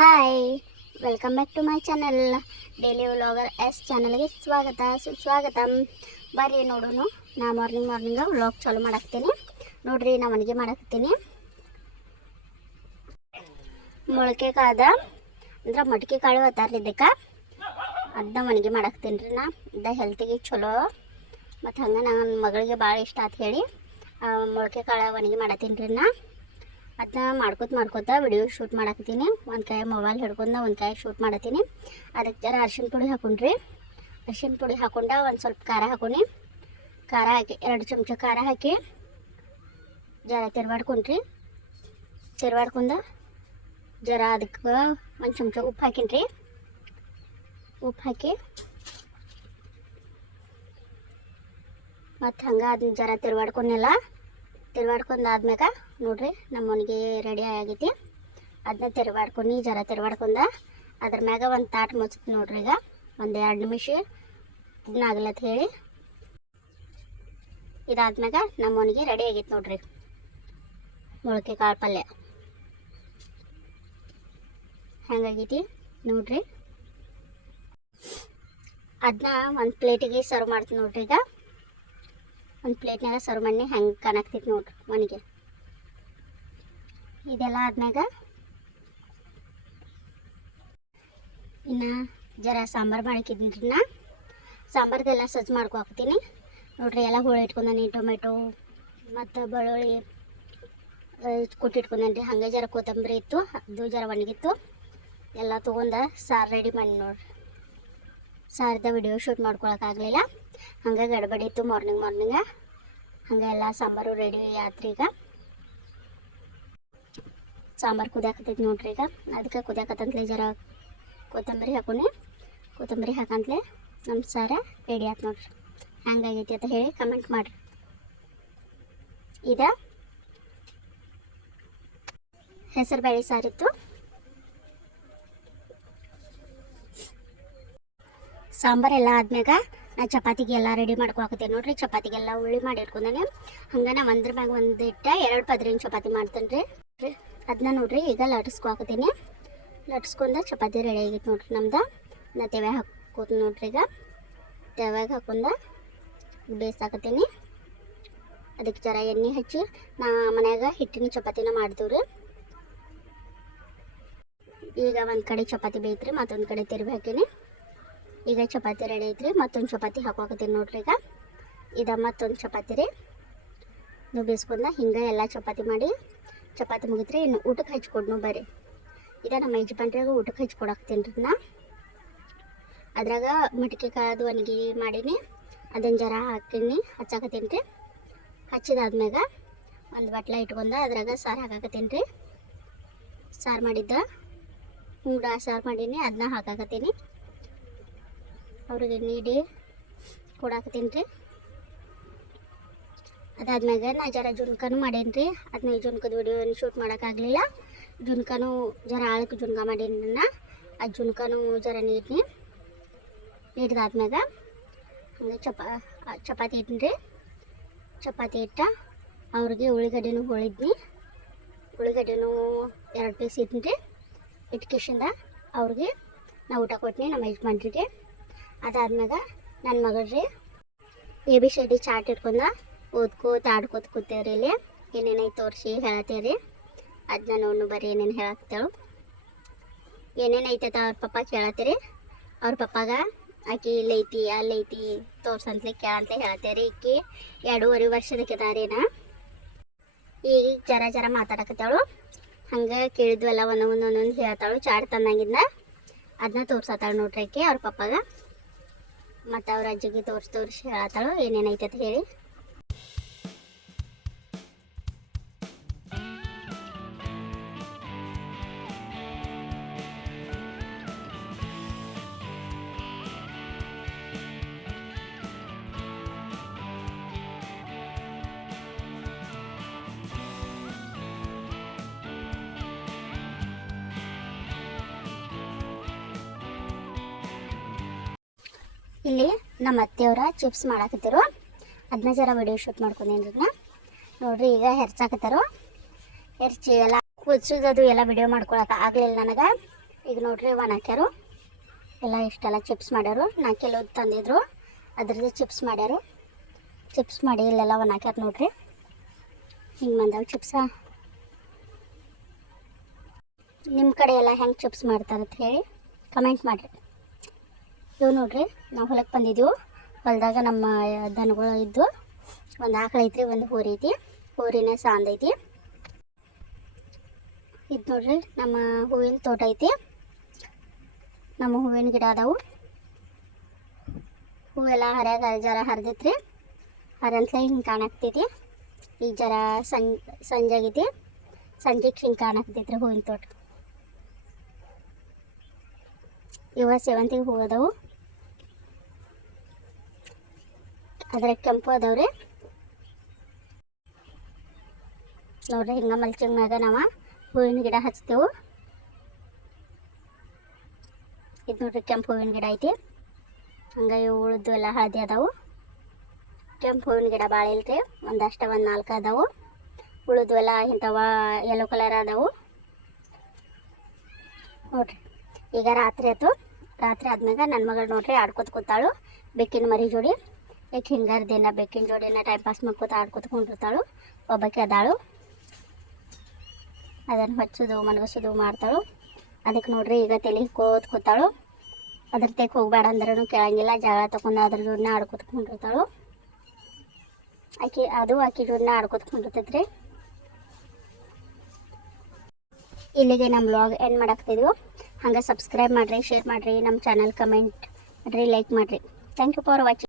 Hi, welcome back to my channel. Daily vlogger ಎಸ್ ಚಾನಲ್ಗೆ ಸ್ವಾಗತ ಸುಸ್ವಾಗತಂ. ಬರ್ರಿ ನೋಡೋಣ. ನಾ ಮಾರ್ನಿಂಗ್ ವ್ಲಾಗ್ ಚಾಲು ಮಾಡಾಕ್ತೀನಿ ನೋಡ್ರಿ. ನಾ ಒಣಗಿ ಮಾಡಾಕ್ತೀನಿ. ಮೊಳಕೆ ಕಾದ ಅಂದ್ರೆ ಮಟಕಿ ಕಾಳು ಅತ್ತಾರ ಇದಕ್ಕೆ ಅದನ್ನ ಒಣಗಿ ಮಾಡಾಕ್ತೀನಿ ರೀ. ನಾ ಇದ ಹೆಲ್ತಿಗೆ ಚಲೋ ಮತ್ತು ಹಂಗೆ ನನ್ನ ಮಗಳಿಗೆ ಭಾಳ ಇಷ್ಟ ಅಂತ ಹೇಳಿ ಮೊಳಕೆ ಕಾಳು ಒಣಗಿ ಮಾಡತ್ತೀನಿ ರೀ. ನಾ ಅದನ್ನ ಮಾಡ್ಕೋತ ವಿಡಿಯೋ ಶೂಟ್ ಮಾಡಾಕತ್ತೀನಿ. ಒಂದು ಕೈ ಮೊಬೈಲ್ ಹಿಡ್ಕೊಂಡು ಒಂದು ಕೈ ಶೂಟ್ ಮಾಡತ್ತೀನಿ. ಅದಕ್ಕೆ ಜರ ಅರ್ಶಿಣ ಪುಡಿ ಹಾಕೊಂಡ್ರಿ. ಅರ್ಶಿಣ ಪುಡಿ ಹಾಕೊಂಡ ಒಂದು ಸ್ವಲ್ಪ ಖಾರ ಹಾಕೊಂಡು ಖಾರ ಹಾಕಿ 2 ಚಮಚ ಖಾರ ಹಾಕಿ ಜರ ತಿರ್ವಾಡ್ಕೊಂಡ್ರಿ. ಜರ ಅದಕ್ಕೆ 1 ಚಮಚ ಉಪ್ಪು ಹಾಕಿನ್ರಿ. ಉಪ್ಪು ಹಾಕಿ ಮತ್ತು ಹಂಗೆ ಅದನ್ನ ಜರ ತಿರ್ವಾಡ್ಕೊಂಡಾದ್ಮ್ಯಾಗ ನೋಡ್ರಿ ನಮ್ಮನಿಗೆ ರೆಡಿ ಆಗೈತಿ. ಅದನ್ನ ತಿರ್ವಾಡ್ಕೊಂಡು ಅದ್ರ ಮ್ಯಾಗ ಒಂದು ತಾಟ್ ಮುಚ್ಚುತ್ತೆ ನೋಡ್ರಿ. ಈಗ ಒಂದು 2 ನಿಮಿಷ ಇದನ್ನಾಗಲತ್ತ ಹೇಳಿ ಇದಾದ್ಮ್ಯಾಗ ನಮ್ಮನಿಗೆ ರೆಡಿ ಆಗೈತಿ ನೋಡ್ರಿ ಮೊಳಕೆ ಕಾಳು ಪಲ್ಯ. ಹೆಂಗಾಗೈತಿ ನೋಡ್ರಿ. ಅದನ್ನ ಒಂದು ಪ್ಲೇಟಿಗೆ ಸರ್ವ್ ಮಾಡ್ತೀನಿ ನೋಡ್ರಿ. ಈಗ ಒಂದು ಪ್ಲೇಟ್ನಾಗ ಸರ್ವ್ ಮಾಡಿ ಹೆಂಗೆ ಕಾಣಾಕ್ತೈತಿ ನೋಡ್ರಿ ಮನೆಗೆ. ಇದೆಲ್ಲ ಆದ್ಮ್ಯಾಗ ಇನ್ನು ಜರ ಸಾಂಬಾರು ಮಾಡಿಕಿದ್ದೀನಿ. ನಾ ಸಾಂಬಾರ್ದೆಲ್ಲ ಸಜ್ಜು ಮಾಡ್ಕೊತೀನಿ ನೋಡ್ರಿ. ಎಲ್ಲ ಹೋಳಿ ಇಟ್ಕೊಂಡಾನಿ, ಟೊಮೆಟೊ ಮತ್ತು ಬೆಳ್ಳುಳ್ಳಿ ಕುಟ್ಟಿಟ್ಕೊಂಡೇನಿ. ಹಾಗೆ ಜರ ಕೊತ್ತಂಬರಿ ಇತ್ತು, ಅದು ಜರ ಒಣಗಿತ್ತು. ಎಲ್ಲ ತೊಗೊಂಡು ಸಾರು ರೆಡಿ ಮಾಡಿ ನೋಡ್ರಿ. ಸಾರ್ದ ವಿಡಿಯೋ ಶೂಟ್ ಮಾಡ್ಕೊಳಕ್ಕಾಗಲಿಲ್ಲ, ಹಂಗೆ ಗಡ್ಬಡಿ ಇತ್ತು ಮಾರ್ನಿಂಗ್ ಹಂಗೆ ಎಲ್ಲ ಸಾಂಬಾರು ರೆಡಿ ಆತ್ರಿ. ಈಗ ಸಾಂಬಾರು ಕುದಿಯಾಕತ್ತೈತಿ ನೋಡ್ರಿ. ಈಗ ಅದಕ್ಕೆ ಕುದಿಯಾಕತ್ತಂತಲೇ ಜರ ಕೊತ್ತಂಬರಿ ಹಾಕಂತಲೇ ನಮ್ಮ ಸಾರ ರೆಡಿ ಆಯ್ತು ನೋಡ್ರಿ. ಹೆಂಗಾಗೈತಿ ಅಂತ ಹೇಳಿ ಕಮೆಂಟ್ ಮಾಡಿರಿ. ಇದು ಹೆಸರು ಬೇಳೆ ಸಾರಿತ್ತು. ಸಾಂಬಾರೆಲ್ಲ ಆದ್ಮ್ಯಾಗ ನಾ ಚಪಾತಿಗೆಲ್ಲ ರೆಡಿ ಮಾಡ್ಕೊಳಕತ್ತೀನಿ ನೋಡ್ರಿ. ಚಪಾತಿಗೆಲ್ಲ ಉಳ್ಳಿ ಮಾಡಿ ಇಟ್ಕೊಂಡೇನೆ. ಹಂಗೆ ನಾ ಒಂದ್ರ ಮ್ಯಾಗ ಒಂದಿಟ್ಟ 2 ಪದರಿನ ಚಪಾತಿ ಮಾಡ್ತೇನೆ ರೀ. ಅದನ್ನ ನೋಡ್ರಿ ಈಗ ಲಟ್ಸ್ಕೊಳಕತ್ತೀನಿ. ಲಟ್ಸ್ಕೊಂಡು ಚಪಾತಿ ರೆಡಿ ಆಗೈತೆ ನೋಡ್ರಿ ನಮ್ದು. ನಾ ತೆವ್ಯಾಗ ಹಾಕೋತೀನಿ ನೋಡ್ರಿ. ಈಗ ತೆವ್ಯಾಗ ಹಾಕೊಂಡು ಬೇಯಿಸಾಕತ್ತೀನಿ. ಅದಕ್ಕೆ ಜರ ಎಣ್ಣೆ ಹಚ್ಚಿ ನಾ ಮನ್ಯಾಗ ಹಿಟ್ಟಿನ ಚಪಾತಿನ ಮಾಡ್ತೀವಿ. ಈಗ ಒಂದು ಕಡೆ ಚಪಾತಿ ಬೇಯ್ತ್ರಿ, ಮತ್ತೊಂದು ಕಡೆ ತಿರುವಿ ಹಾಕೀನಿ. ಈಗ ಚಪಾತಿ ರೆಡಿ ಐತ್ರಿ. ಮತ್ತೊಂದು ಚಪಾತಿ ಹಾಕೋಕತ್ತೀನಿ ನೋಡ್ರಿ. ಈಗ ಇದು ಮತ್ತೊಂದು ಚಪಾತಿ ರೀ. ನೀವು ಬೇಯಿಸ್ಕೊಂಡ ಹಿಂಗೆ ಎಲ್ಲ ಚಪಾತಿ ಮಾಡಿ ಚಪಾತಿ ಮುಗಿತ್ರಿ. ಇನ್ನು ಊಟಕ್ಕೆ ಹಚ್ಕೊಡ್ನು ಬರ್ರಿ. ಈಗ ನಮ್ಮ ಯಜಮಾನ್ರಿಗೆ ಊಟಕ್ಕೆ ಹಚ್ಕೊಡಾಕ್ತೀನಿ ರೀ. ನಾ ಅದ್ರಾಗ ಮಟಕಿ ಕಾಳು ಒಣಗಿ ಮಾಡೀನಿ. ಅದನ್ನು ಜರ ಹಚ್ಚಾಕತ್ತೀನಿ ರೀ. ಹಚ್ಚಿದಾದ್ಮ್ಯಾಗ ಒಂದು ಬಟ್ಲ ಇಟ್ಕೊಂಡು ಅದ್ರಾಗ ಸಾರು ಹಾಕಾಕತ್ತೀನಿ ರೀ. ಸಾರು ಮಾಡಿದ್ದ ಹೂಡ ಸಾರು ಮಾಡೀನಿ, ಅದನ್ನ ಹಾಕಾಕತ್ತೀನಿ. ಅವ್ರಿಗೆ ನೀಡಿ ಕೊಡಾಕತ್ತೀನಿ ರೀ. ಅದಾದ್ಮ್ಯಾಗ ನಾ ಜರ ಜುನ್ಕನೂ ಮಾಡೇನಿ ರೀ. ಅದನ್ನ ಜುನ್ಕದ ವಿಡಿಯೋ ಶೂಟ್ ಮಾಡೋಕ್ಕಾಗಲಿಲ್ಲ. ಜುನ್ಕನೂ ಜರ ಆಳಕ್ಕೆ ಜುನ್ಕ ಮಾಡೀನಿ. ಆ ಜುನ್ಕನೂ ಜರ ನೀಡಿದಾದ್ಮ್ಯಾಗ ಹಂಗೆ ಚಪಾತಿ ಇಟ್ಟಿನಿ ರೀ. ಚಪಾತಿ ಇಟ್ಟ ಅವ್ರಿಗೆ ಉಳ್ಳಿಗಡ್ಡೆನೂ ಹೊಳಿದ್ನಿ. ಉಳ್ಳಿಗಡ್ಡೆನೂ 2 ಪೀಸ್ ಇಟ್ಟಿನಿ ರೀ. ಇಟ್ಕೇಶಿಂದ ಅವ್ರಿಗೆ ನಾ ಊಟ ಕೊಟ್ಟಿನಿ ನಮ್ಮ ಯಜಮಾನ್ರಿಗೆ. ಅದಾದ್ಮ್ಯಾಗ ನನ್ನ ಮಗಳ್ರಿ ABCD ಚಾರ್ಟ್ ಇಟ್ಕೊಂಡು ಆಡ್ಕೋತ ಕೂತೇವ್ರಿ. ಇಲ್ಲಿ ಏನೇನೈತೆ ತೋರಿಸಿ ಹೇಳತ್ತೇವ್ರಿ. ಅದನ್ನ ನೋಡು ಬರ್ರಿ ಏನೇನು ಹೇಳತ್ತೇಳು. ಏನೇನೈತೆ ಅವ್ರ ಪಪ್ಪ ಕೇಳತ್ತೀರಿ. ಅವ್ರ ಪಪ್ಪಾಗ ಆಕಿ ಇಲ್ಲೈತಿ ಅಲ್ಲೈತಿ ತೋರ್ಸಂತಲೇ ಕೇಳಂತಲೇ ಹೇಳತ್ತೇವ್ರಿ. ಈಕಿ 2.5 ವರ್ಷದಕ್ಕಿದಾರೇನ. ಈಗ ಜರ ಮಾತಾಡಕತ್ತೇಳು. ಹಂಗೆ ಕೇಳಿದ್ವೆಲ್ಲ ಒಂದೊಂದು ಹೇಳ್ತಾಳು. ಚಾರ್ಟ್ ತಂದಂಗಿಂದ ಅದನ್ನ ತೋರ್ಸತ್ತಾಳು ನೋಡ್ರಿ ಆಕಿ ಅವ್ರ ಪಪ್ಪಾಗ. ಮತ್ತು ಅವ್ರ ಅಜ್ಜಿಗೆ ತೋರಿಸಿ ಹೇಳತ್ತಾಳು ಏನೇನೈತೆ ಅಂತ ಹೇಳಿ. ಇಲ್ಲಿ ನಮ್ಮ ಅತ್ತೆಯವರ ಚಿಪ್ಸ್ ಮಾಡಾಕತ್ತಿರು. ಅದನ್ನ ಜರ ವಿಡಿಯೋ ಶೂಟ್ ಮಾಡ್ಕೊಂಡೇನ್ರಿ ನೋಡ್ರಿ. ಈಗ ಹೆರ್ಚಾಕತ್ತಾರು. ಹೆರ್ಚಿ ಎಲ್ಲ ಕುದಿಸೋದು ಎಲ್ಲ ವಿಡಿಯೋ ಮಾಡ್ಕೊಳಕ್ಕೆ ಆಗಲಿಲ್ಲ ನನಗೆ. ಈಗ ನೋಡ್ರಿ ಒಣ ಹಾಕ್ಯಾರು ಎಲ್ಲ ಇಷ್ಟೆಲ್ಲ ಚಿಪ್ಸ್ ಮಾಡ್ಯಾರು 4 ಕಿಲೋ ತಂದಿದ್ರು ಅದ್ರದ್ದು ಚಿಪ್ಸ್ ಮಾಡ್ಯಾರು ಚಿಪ್ಸ್ ಮಾಡಿ ಇಲ್ಲೆಲ್ಲ ಒಣ ಹಾಕ್ಯಾರ ನೋಡ್ರಿ ಹಿಂಗೆ ಬಂದಾವ ಚಿಪ್ಸ ನಿಮ್ಮ ಕಡೆ ಎಲ್ಲ ಹೆಂಗೆ ಚಿಪ್ಸ್ ಮಾಡ್ತಾರಂತ ಹೇಳಿ ಕಮೆಂಟ್ ಮಾಡಿರಿ ಇವು ನೋಡ್ರಿ ನಾವು ಹೊಲಕ್ಕೆ ಬಂದಿದ್ದೀವಿ ಹೊಲದಾಗ ನಮ್ಮ ದನಗಳು ಇದ್ದು ಒಂದು ಆಕಳ ಐತ್ರಿ ಒಂದು ಹೋರಿ ಐತಿ ಹೋರಿನ ಸಾಂದ್ ಐತಿ ಇದು ನೋಡ್ರಿ ನಮ್ಮ ಹೂವಿನ ತೋಟ ಐತಿ ನಮ್ಮ ಹೂವಿನ ಗಿಡ ಅದಾವು ಹೂವೆಲ್ಲ ಹರ್ಯಾಗ ಜರ ಹರಿದೈತ್ರಿ ಹರಂತ್ಲೆ ಹಿಂಗೆ ಕಾಣಾಕ್ತೈತಿ ಈಗ ಜರ ಸಂಜೆ ಆಗೈತಿ ಸಂಜೆಗೆ ಹಿಂಗೆ ಕಾಣಾಕ್ತೈತ್ರಿ ಹೂವಿನ ತೋಟ ಇವ ಸೇವಂತಿಗೆ ಹೂವು ಅದಾವು ಅದ್ರ ಕೆಂಪು ಅದಾವ್ರಿ ನೋಡ್ರಿ ಹಿಂಗೆ ಮಲ್ಚಿಂಗ್ ಮ್ಯಾಗ ನಾವು ಹೂವಿನ ಗಿಡ ಹಚ್ತೇವೆ ಇದು ನೋಡ್ರಿ ಕೆಂಪು ಹೂವಿನ ಗಿಡ ಐತಿ ಹಂಗೆ ಇವು ಉಳಿದು ಎಲ್ಲ ಹಳದಿ ಅದಾವು ಕೆಂಪು ಹೂವಿನ ಗಿಡ ಭಾಳ ಇಲ್ರಿ ಒಂದು 4 ಅದಾವು ಉಳಿದು ಎಲ್ಲ ಇಂಥವ ಯೆಲ್ಲೋ ಕಲರ್ ಅದಾವು ನೋಡ್ರಿ ಈಗ ರಾತ್ರಿ ಆಯ್ತು ರಾತ್ರಿ ಆದ್ಮ್ಯಾಗ ನನ್ನ ಮಗಳು ನೋಡ್ರಿ ಆಡ್ಕೊತ ಕೂತಾಳು ಬೆಕ್ಕಿನ ಮರಿ ಜೋಡಿ ಯಾಕೆ ಹಿಂಗಾರ್ದಿನ ಬೆಕ್ಕಿನ ಜೋಡಿನ ಟೈಮ್ ಪಾಸ್ ಮಾಡ್ಕೊತ ಆಡ್ಕೊತ್ಕೊಂಡಿರ್ತಾಳು ಒಬ್ಬಾಕಿ ಅದಾಳು ಅದನ್ನು ಹಚ್ಚೋದು ಮನಗಸೋದು ಮಾಡ್ತಾಳು ಅದಕ್ಕೆ ನೋಡ್ರಿ ಈಗ ತಲೆ ಕೂತಾಳು ಅದ್ರ ತೆಗೆ ಹೋಗ್ಬೇಡ ಅಂದ್ರೂ ಕೇಳಂಗಿಲ್ಲ ಜಗಳ ತಗೊಂಡು ಅದ್ರ ಜೋಡಿನ ಆಡ್ಕೊತ್ಕೊಂಡಿರ್ತಾಳು ಆಕಿ ಜೋಡಿನ ಆಡ್ಕೊತ್ಕೊಂಡಿರ್ತೈತ್ರಿ ಇಲ್ಲಿಗೆ ನಮ್ಮ ವ್ಲಾಗ್ ಎಂಡ್ ಮಾಡಾಕ್ತಿದ್ವು ಹಂಗೆ ಸಬ್ಸ್ಕ್ರೈಬ್ ಮಾಡಿರಿ ಶೇರ್ ಮಾಡಿರಿ ನಮ್ಮ ಚಾನಲ್ ಕಮೆಂಟ್ ಮಾಡಿರಿ ಲೈಕ್ ಮಾಡಿರಿ ಥ್ಯಾಂಕ್ ಯು ಫಾರ್ ವಾಚಿಂಗ್